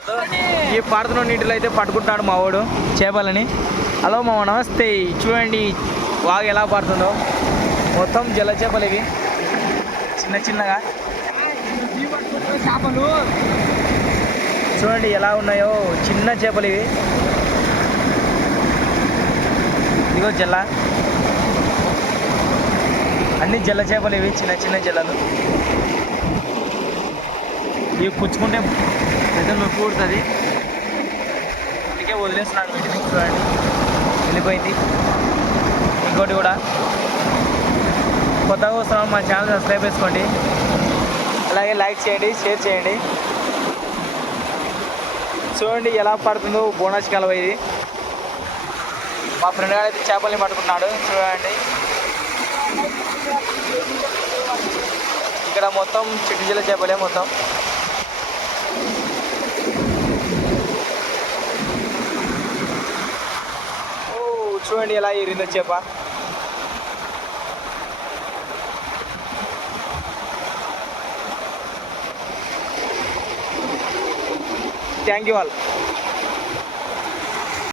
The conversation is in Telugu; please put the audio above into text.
ఈ పారుతున్న నీటిలో అయితే పట్టుకుంటాడు మా వాడు చేపలని. హలో మామ, నమస్తే. చూడండి వాగు ఎలా పారుతుందో. మొత్తం జల చేపలు ఇవి, చిన్న చిన్నగా చేపలు. చూడండి ఎలా ఉన్నాయో, చిన్న చేపలు ఇవి. ఇదిగో జల్ల, అన్ని జల్ల చేపలు ఇవి, చిన్న చిన్న జల్లలు. ఇవి పుచ్చుకుంటే పెద్ద నొప్పి పుడుతుంది, అందుకే వదిలేస్తున్నాను వీటిని. చూడండి వెళ్ళిపోయింది. ఇంకోటి కూడా కొత్తగా వస్తున్నాం, మా ఛానల్ సబ్స్క్రైబ్ చేసుకోండి, అలాగే లైక్ చేయండి, షేర్ చేయండి. చూడండి ఎలా పడుతుందో బోనస్ కాలువ ఇది. మా ఫ్రెండ్ గారు అయితే చేపల్ని పట్టుకుంటున్నాడు. చూడండి ఇక్కడ మొత్తం చిట్టి జిల్ల చేపలే మొత్తం. చూడండి ఎలా ఎరిందో చేప. Thank you all.